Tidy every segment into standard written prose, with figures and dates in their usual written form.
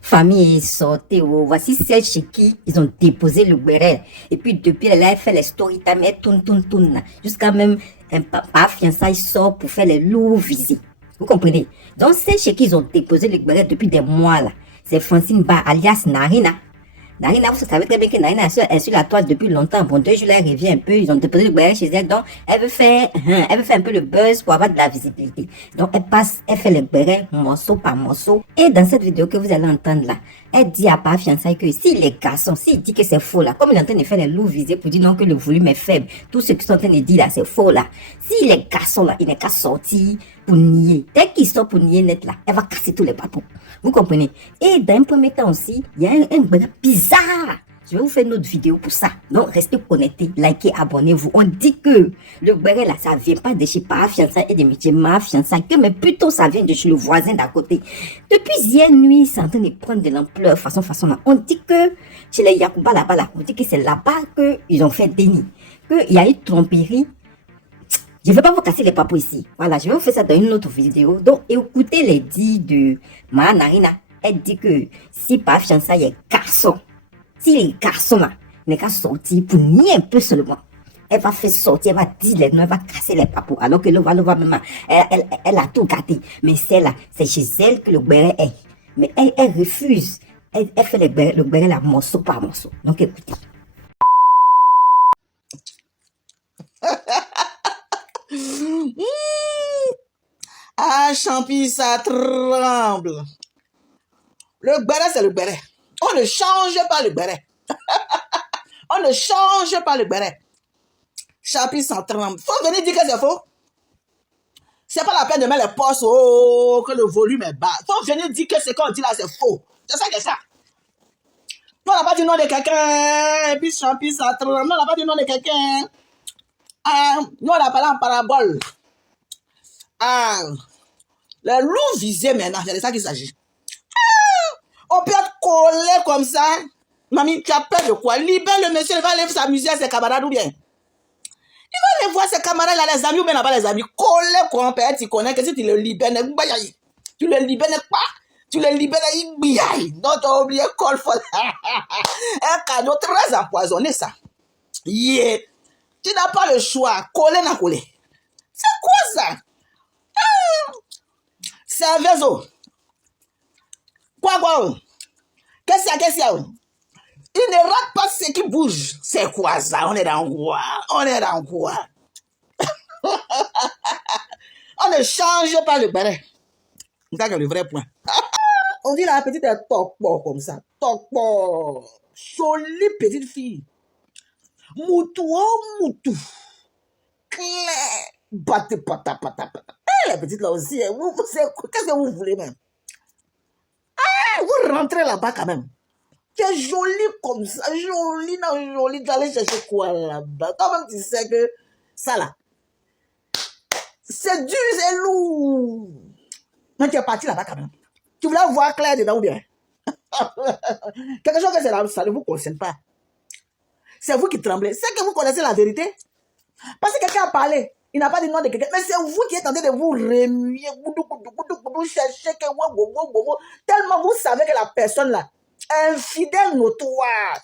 famille est sortie. Oh, voici celle chez qui ils ont déposé le béret. Et puis depuis, elle a fait les story time, elle tourne. Jusqu'à même un papa fiançailles sort pour faire les lourds visites. Vous comprenez? Donc celle chez qui ils ont déposé le béret depuis des mois là, c'est Francine Ba alias Narina. Narina, vous savez très bien que Narina est sur la toile depuis longtemps. Bon, 2 jours là, elle revient un peu. Ils ont déposé le béret chez elle. Donc, elle veut faire un peu le buzz pour avoir de la visibilité. Donc, elle fait le béret morceau par morceau. Et dans cette vidéo que vous allez entendre là, elle dit à part fiançailles que si les garçons, s'il dit que c'est faux là, comme il est en train de faire les loups visés pour dire non que le volume est faible, tout ce qu'ils sont en train de dire là, c'est faux là. Si les garçons là, il n'est qu'à sortir pour nier. Dès qu'ils sortent pour nier net là, elle va casser tous les papous. Vous comprenez? Et dans un premier temps aussi, il y a un béret bizarre. Je vais vous faire une autre vidéo pour ça. Donc, restez connectés, likez, abonnez-vous. On dit que le béret là, ça vient pas de chez Pa fiançailles et de métiers Ma fiançailles, mais plutôt ça vient de chez le voisin d'à côté. Depuis hier nuit, c'est en train de prendre de l'ampleur, façon là. On dit que chez les Yacouba là-bas là, on dit que c'est là-bas qu'ils ont fait déni. Qu'il y a eu tromperie. Je ne vais pas vous casser les papous ici. Voilà, je vais vous faire ça dans une autre vidéo. Donc, écoutez les dits de Ma Narina. Elle dit que si Pa fiançailles est garçon, si les garçons là n'est qu'à sortir pour nier un peu seulement, elle va faire sortir, elle va dire les noms, elle va casser les papous. Alors que le va même, elle a tout gâté. Mais celle-là, c'est chez elle que le béret est. Mais elle refuse. Elle fait le béret là, morceau par morceau. Donc écoutez. Ah, champi, ça tremble. Le béret, c'est le béret. On ne change pas le béret. On ne change pas le béret. Champi, ça tremble. Faut venir dire que c'est faux. C'est pas la peine de mettre les postes, oh, que le volume est bas. Faut venir dire que ce qu'on dit là, c'est faux. C'est ça que c'est ça. Nous, on n'a pas dit le nom de quelqu'un. Et puis, champi, ça tremble. Nous, on n'a pas dit le nom de quelqu'un. Nous, on a parlé en parabole. Les loups visés maintenant, c'est de ça qu'il s'agit. On peut être collé comme ça. Mamie, tu as peur de quoi? Libère le monsieur, il va aller s'amuser à ses camarades ou bien? Il va aller voir ses camarades là, les amis ou bien là-bas les amis. Collé comme père, tu connais que si tu le libères, tu le libères pas. Tu le libères, non, tu as oublié col for. Un cadeau très empoisonné, ça. Yeah. Tu n'as pas le choix. Coller, n'a collé. C'est quoi ça? C'est un vaisseau. Quoi? Qu'est-ce qu'il y a? Il ne rate pas ce qui bouge. C'est quoi ça? On est dans quoi? On ne change pas le béret. C'est le vrai point. On dit la petite est toc-port comme ça. Toc-port. Jolie petite fille. Moutou. Claire. Batte, pata. La petite là aussi. Qu'est-ce que vous voulez même? Vous rentrez là-bas quand même. Tu es jolie comme ça. Jolie. Tu allais chercher quoi là-bas? Toi-même, tu sais que ça là, c'est dur, c'est lourd. Mais tu es parti là-bas quand même. Tu voulais voir clair dedans ou bien? Quelque chose que ça ne vous concerne pas. C'est vous qui tremblez. C'est que vous connaissez la vérité. Parce que quelqu'un a parlé. Il n'a pas dit le nom de quelqu'un. Mais c'est vous qui êtes en train de vous remuer. Vous cherchez que tellement vous savez que la personne là est infidèle notoire.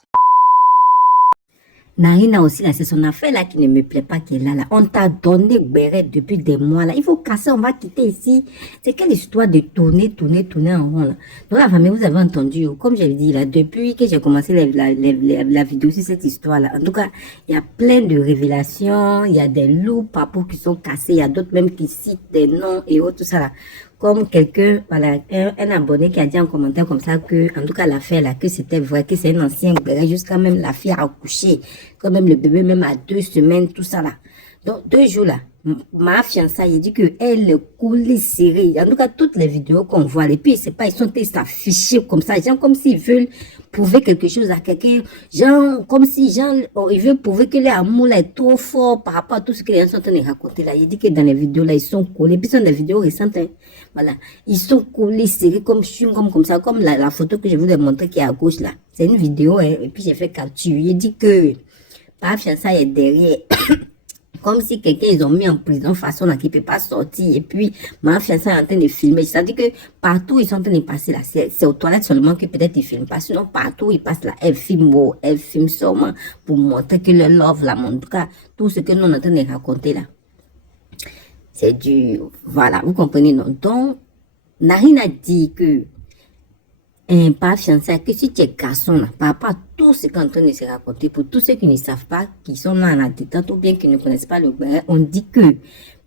Narina aussi, là, c'est son affaire là qui ne me plaît pas qu'elle a là. On t'a donné béret depuis des mois là. Il faut casser, on va quitter ici. C'est quelle histoire de tourner en rond là. Donc la famille, vous avez entendu, comme je l'ai dit là, depuis que j'ai commencé la vidéo sur cette histoire là. En tout cas, il y a plein de révélations, il y a des loups papous qui sont cassés, il y a d'autres même qui citent des noms et autres, tout ça là. Comme quelqu'un, voilà, un abonné qui a dit en commentaire comme ça que, en tout cas, l'affaire là, que c'était vrai, que c'est un ancien béret, jusqu'à même la fille a accouché, quand même le bébé même à 2 semaines, tout ça là. Donc, 2 jours là, ma fiançaille, il dit que elle le coulait serré. En tout cas, toutes les vidéos qu'on voit, et puis, c'est pas, ils sont affichés comme ça, genre comme s'ils veulent prouver quelque chose à quelqu'un, genre, comme si, genre, ils veulent prouver que l'amour là est trop fort par rapport à tout ce que les gens sont en train de raconter là. Il dit que dans les vidéos là, ils sont collés, puis ce sont des vidéos récentes, hein. Voilà, ils sont collés, serrés comme ça, comme la photo que je vous ai montré qui est à gauche là. C'est une vidéo, hein, et puis j'ai fait capture. Il dit que Pa fiançaille est derrière. Comme si quelqu'un, ils ont mis en prison façon là, qui ne peut pas sortir. Et puis, ma fiancée est en train de filmer. C'est-à-dire que partout, ils sont en train de passer là. C'est aux toilettes seulement que peut-être ils ne filment pas. Sinon, partout, ils passent là. Elles filment seulement pour montrer que le love là, en tout cas, tout ce que nous, on est en train de raconter là. C'est du... Voilà, vous comprenez, non? Donc, Narine a dit que par fiançailles, que si tu es garçon, là, par rapport à tout ce qu'on est en train de se raconter, pour tous ceux qui ne savent pas, qui sont là en la détente, ou bien qui ne connaissent pas le Béret, on dit que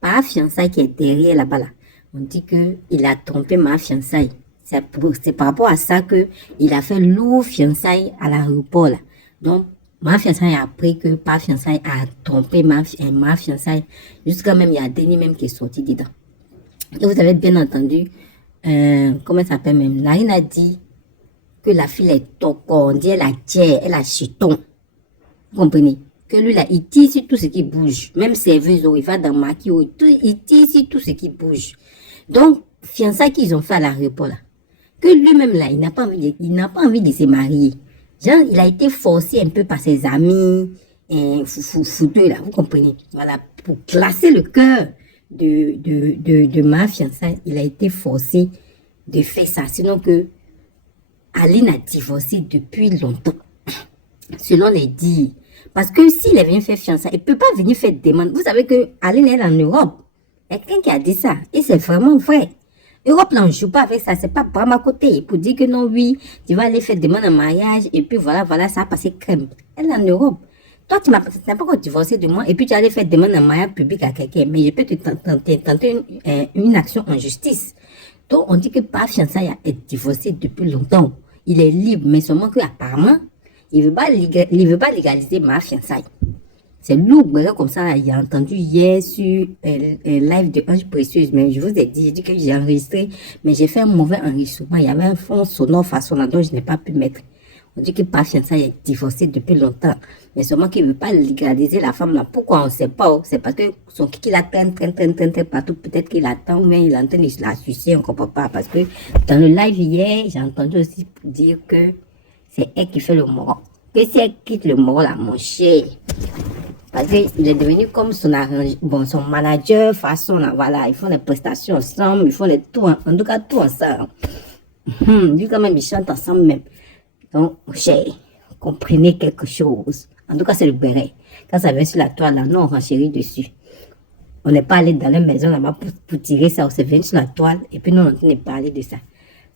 par fiançailles qui est derrière là-bas, là, on dit que il a trompé ma fiançaille. C'est par rapport à ça que il a fait lourd fiançailles à l'aéroport, là. Donc, ma fiançaille a appris que par fiançaille a trompé ma fiançaille. Jusqu'à même, il y a Denis même qui est sorti dedans. Et vous avez bien entendu, comment ça s'appelle même, Narine a dit que la fille est toco, on dit elle a tiers, elle a chiton. Vous comprenez? Que lui là, il tire sur tout ce qui bouge. Même serveuse, il va dans maquis, il tire sur tout ce qui bouge. Donc, fiançailles qu'ils ont fait à l'aéroport là, que lui-même là, il n'a pas envie de se marier. Genre, il a été forcé un peu par ses amis, fouteux là, vous comprenez? Voilà, pour classer le cœur de ma fiançaille, il a été forcé de faire ça. Sinon que Aline a divorcé depuis longtemps, selon les dires. Parce que s'il est venu faire fiançailles, il ne peut pas venir faire demande. Vous savez que Aline est en Europe. Il y a quelqu'un qui a dit ça. Et c'est vraiment vrai. Europe, là, on ne joue pas avec ça. C'est pas par ma côté. Pour dire que non, oui, tu vas aller faire demande en mariage. Et puis voilà, ça a passé crème. Elle est en Europe. Toi, tu n'as pas encore divorcé de moi. Et puis tu allais faire demande en mariage public à quelqu'un. Mais je peux te tenter une action en justice. Donc, on dit que par fiançailles, il est divorcé depuis longtemps. Il est libre, mais seulement qu'apparemment, il veut pas légaliser ma fiançaille. C'est lourd, comme ça, il a entendu hier sur un live de Ange Précieuse, mais je vous ai dit, j'ai dit que j'ai enregistré, mais j'ai fait un mauvais enregistrement. Il y avait un fond sonore façon là, donc je n'ai pas pu mettre. On dit que par fiançaille est divorcé depuis longtemps, mais seulement qu'il ne veut pas légaliser la femme là. Pourquoi on ne sait pas? C'est parce que son kiki la traîne partout. Peut-être qu'il attend, mais il est en train de la sucer, on ne comprend pas. Parce que dans le live hier, j'ai entendu aussi dire que c'est elle qui fait le mort. Que si elle quitte le mort là, mon cher, parce qu'il est devenu comme son manager, façon là, voilà, ils font les prestations ensemble, ils font les tours, en tout cas tout ensemble. Lui quand même, ils chantent ensemble même. Donc, mon cher, comprenez quelque chose. En tout cas, c'est le béret. Quand ça vient sur la toile, là, nous, on renchérit dessus. On n'est pas allé dans la maison là-bas pour tirer ça, on s'est venu sur la toile, et puis nous, on n'est pas allé de ça.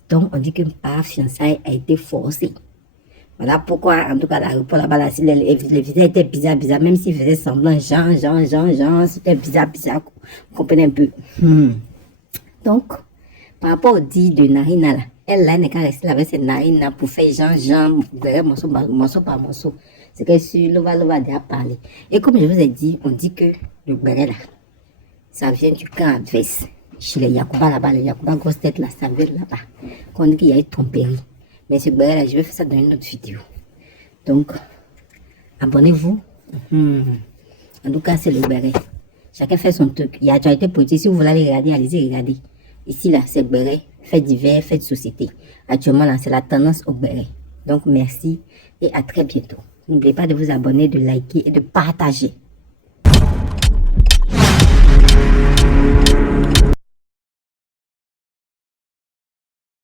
Donc, on dit que par fiançailles a été forcée. Voilà pourquoi, en tout cas, l'aéroport là-bas, là, les visas étaient bizarres, même s'ils faisaient semblant, genre, c'était bizarre, vous comprenez un peu. Donc, par rapport au dit de Narina, là, elle là, n'est qu'à rester là avec ses narines là pour faire morceau par morceau. C'est que sur Lova déjà parlé. Et comme je vous ai dit, on dit que le béret là, ça vient du camp adverse. Chez les Yacouba là-bas, les Yacouba grosse tête là, ça vient là-bas. Qu'on dit qu'il y a eu tromperie. Mais ce béret là, je vais faire ça dans une autre vidéo. Donc, abonnez-vous. En tout cas, c'est le béret. Chacun fait son truc. Il y a déjà été produit. Si vous voulez aller regarder, allez-y regarder. Ici là, c'est béret. Fait divers, fait de société. Actuellement là, c'est la tendance au béret. Donc, merci et à très bientôt. N'oubliez pas de vous abonner, de liker et de partager.